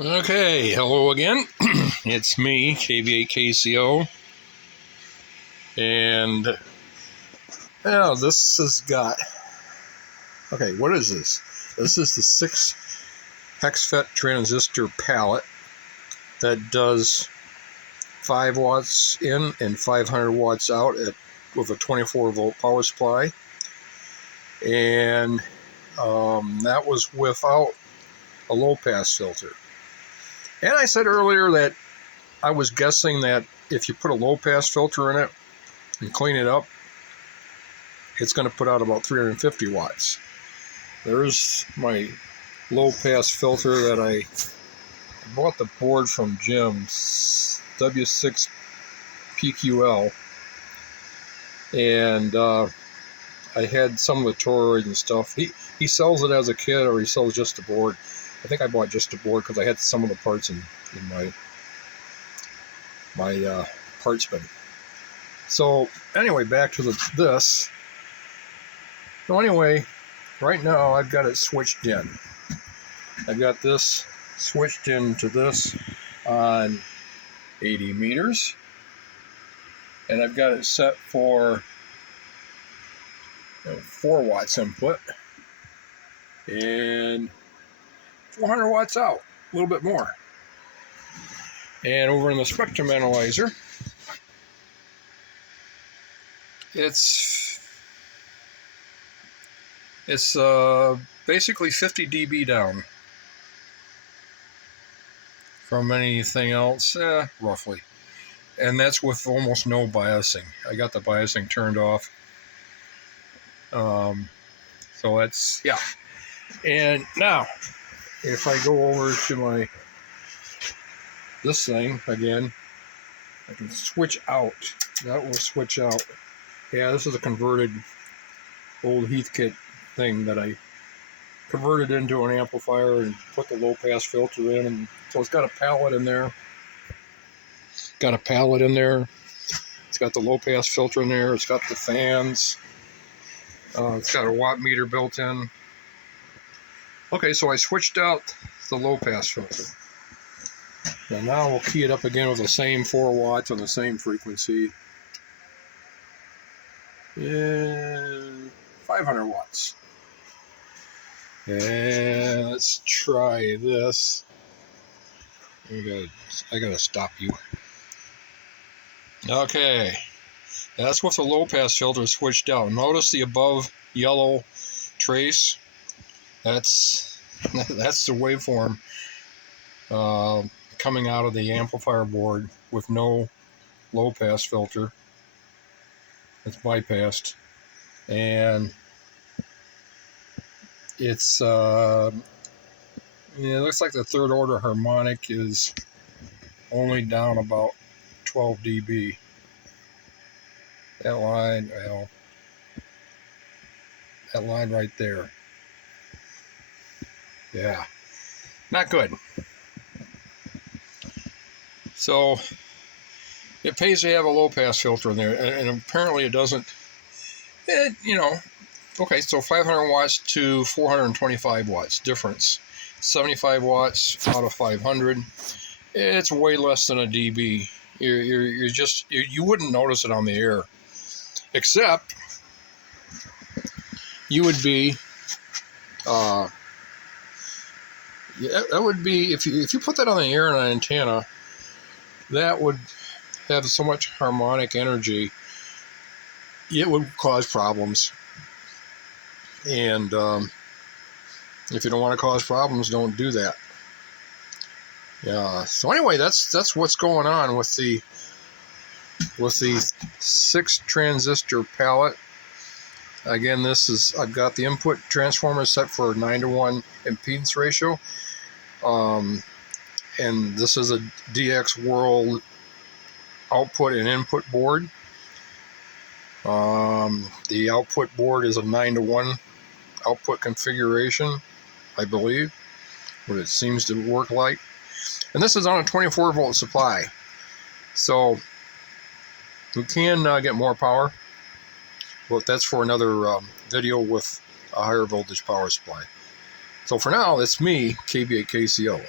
Okay, hello again. It's me, KVAKCO, and yeah, this has got. Okay, what is this? This is the 6 hexfet transistor palette that does 5 watts in and 500 watts out with a 24-volt power supply, and that was without a low-pass filter. And I said earlier that I was guessing that if you put a low-pass filter in it and clean it up, it's going to put out about 350 watts. There's my low-pass filter that I bought the board from Jim's, W6 PQL, and I had some of the toroid and stuff. He sells it as a kit, or he sells just the board. I think I bought just the board because I had some of the parts in my parts bin. So anyway, back to this. So anyway, right now I've got it switched in. I've got this switched into this on 80 meters, and I've got it set for 4 watts input and 400 watts out, a little bit more. And over in the spectrum analyzer, it's basically 50 dB down from anything else, roughly. And that's with almost no biasing. I got the biasing turned off. So that's, yeah. And now, if I go over to this thing again, I can switch out. That will switch out. Yeah, this is a converted old Heathkit thing that I converted into an amplifier and put the low pass filter in, and so it's got a palette in there. It's got the low pass filter in there. It's got the fans. It's got a watt meter built in. Okay, so I switched out the low pass filter. And now we'll key it up again with the same 4 watts on the same frequency. And 500 watts. And let's try this. I gotta stop you. Okay, that's with the low pass filter switched out. Notice the above yellow trace. That's the waveform coming out of the amplifier board with no low pass filter. It's bypassed, and it's it looks like the third order harmonic is only down about 12 dB. That line, well, that line right there. Yeah, not good. So it pays to have a low pass filter in there, and apparently it doesn't. Okay, so 500 watts to 425 watts difference. 75 watts out of 500. It's way less than a dB. You wouldn't notice it on the air, except you would be. That would be if you put that on the air in an antenna, that would have so much harmonic energy, it would cause problems. And if you don't want to cause problems, don't do that. Yeah. So anyway, that's what's going on with the 6 transistor palette. Again, I've got the input transformer set for a 9:1 impedance ratio. And this is a DX World output and input board. The output board is a 9:1 output configuration, I believe, what it seems to work like. And this is on a 24-volt supply, so we can get more power, but that's for another video with a higher voltage power supply. So for now, it's me, KVAKCO.